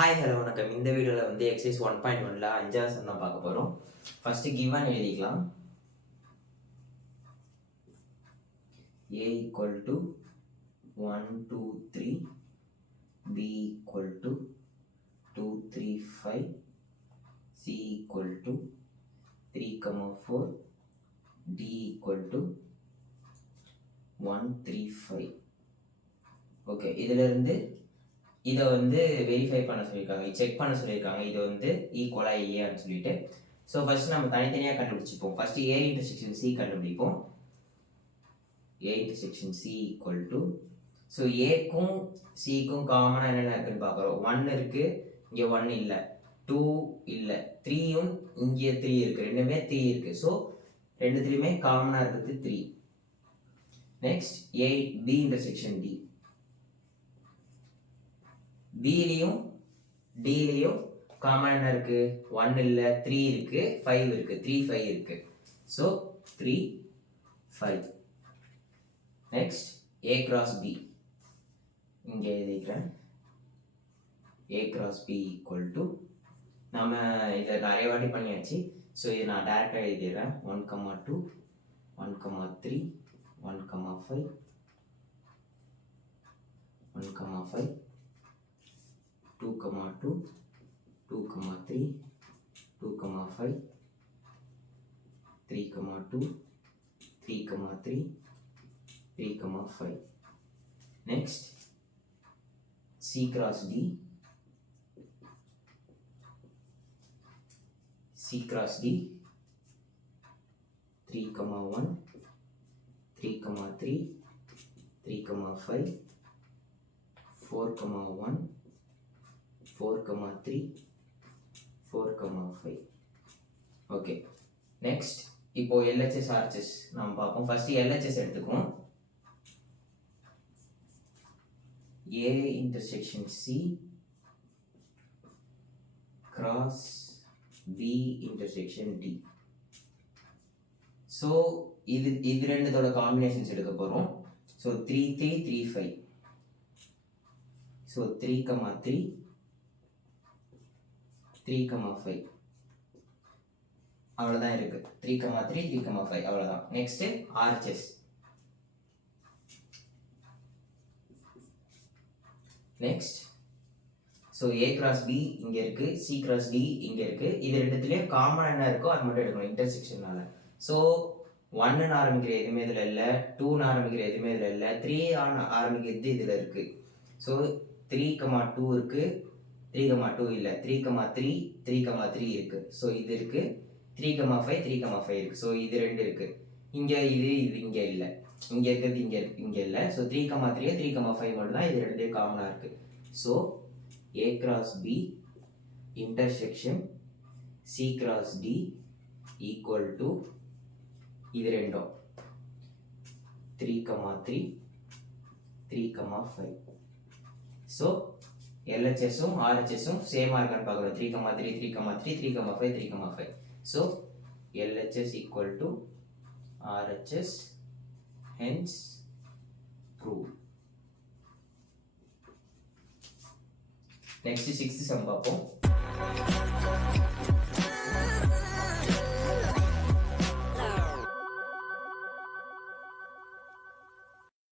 Hi hello வணக்கம். இந்த வீடியோவில் வந்து எக்ஸசைஸ் 1.1ல் 5வது சம் தான் பார்க்க போகிறோம். ஃபஸ்ட்டு கிவன் எழுதிக்கலாம். a equal to 1 2 3, b equal to 2 3 5, c equal to 3 4, d equal to 1 3 5. Okay, இதிலிருந்து இதை வந்து வெரிஃபை பண்ண சொல்லியிருக்காங்க, செக் பண்ண சொல்லியிருக்காங்க. இது வந்து ஈக்குவலா இல்லையான்னு சொல்லிட்டு. ஸோ ஃபர்ஸ்ட் நம்ம தனித்தனியாக கண்டுபிடிச்சிப்போம். ஃபர்ஸ்ட் ஏ இன்டர்செக்ஷன் சி கண்டுபிடிப்போம். A intersection C equal to, so ஏக்கும் சிக்கும் காமனாக என்னென்ன இருக்குன்னு பார்க்குறோம். 1 இருக்கு, இங்கே 1 இல்லை, 2 இல்லை, 3யும் இங்கே 3 இருக்கு, ரெண்டுமே 3 இருக்கு. ஸோ ரெண்டுத்துலையுமே காமனாக இருக்கிறது 3. நெக்ஸ்ட் ஏ பி இன்டர்செக்ஷன் டி, பிலையும் டிலையும் காமன் என்ன இருக்கு? 1 இல்லை, 3 இருக்கு, 5 இருக்கு, 3 5 இருக்கு. So 3 5. Next A cross B, இங்கே எழுதிக்கிறேன். A cross B equal to, நம்ம இதை நிறைய வாட்டி பண்ணியாச்சு. ஸோ இதை நான் டேரெக்டாக எழுதிடுறேன். 1 2 1 3 1 5 1 5 2 2 2 3 2 5 3 2 3 3 3 5. Next C cross D, C cross D 3 1 3 3 3 5 4 1 4 3 4 5. Okay, next இப்போ LHS RHS நம்ம பார்ப்போம். ஃபர்ஸ்ட் LHS எடுத்துக்குவோம். A intersection C cross B intersection D. So இது ரெண்டுத்தோட காம்பினேஷன்ஸ் எடுக்க போகிறோம். ஸோ 3 3 3 5. ஸோ 3 3 3 5 அவ்வளோதான் இருக்கு. 3 3 3 5 அவ்வளோதான். Next RHS. Next so A cross B இங்கே இருக்கு, C கிராஸ் D இங்கே இருக்கு. இது ரெண்டுத்துலேயும் காமன் என்ன இருக்கோ அது மட்டும் எடுக்கணும் இன்டர்செக்ஷனால. ஸோ 1ன்னு ஆரம்பிக்கிற எதுவுமே இதில் இல்லை, 2ன்னு ஆரம்பிக்கிற எதுவுமே இதில் இல்லை, 3 ஆரம்பிக்கிறது இதில் இருக்கு. ஸோ 3 2 இருக்கு, 3 2 இல்லை, 3 3 3 3 இருக்கு. ஸோ இது இருக்கு, 3 5 3 5 இருக்கு. ஸோ இது ரெண்டு இருக்கு. இங்கே இது இங்கே இல்லை, இங்கே இருக்கிறது இங்கே இல்லை. ஸோ 3 3 3 5 மட்டும் தான் இது ரெண்டு காமனாக இருக்கு. So A cross B intersection C cross D equal to இது ரெண்டும் 3 3 3 5. ஸோ LHSும் RHSும் சேமாக இருக்கான்னு பார்க்கணும். 3 3 3 3 3 5 3 5. So LHS equal to RHS, hence proved. Next 6th sum பார்ப்போம்.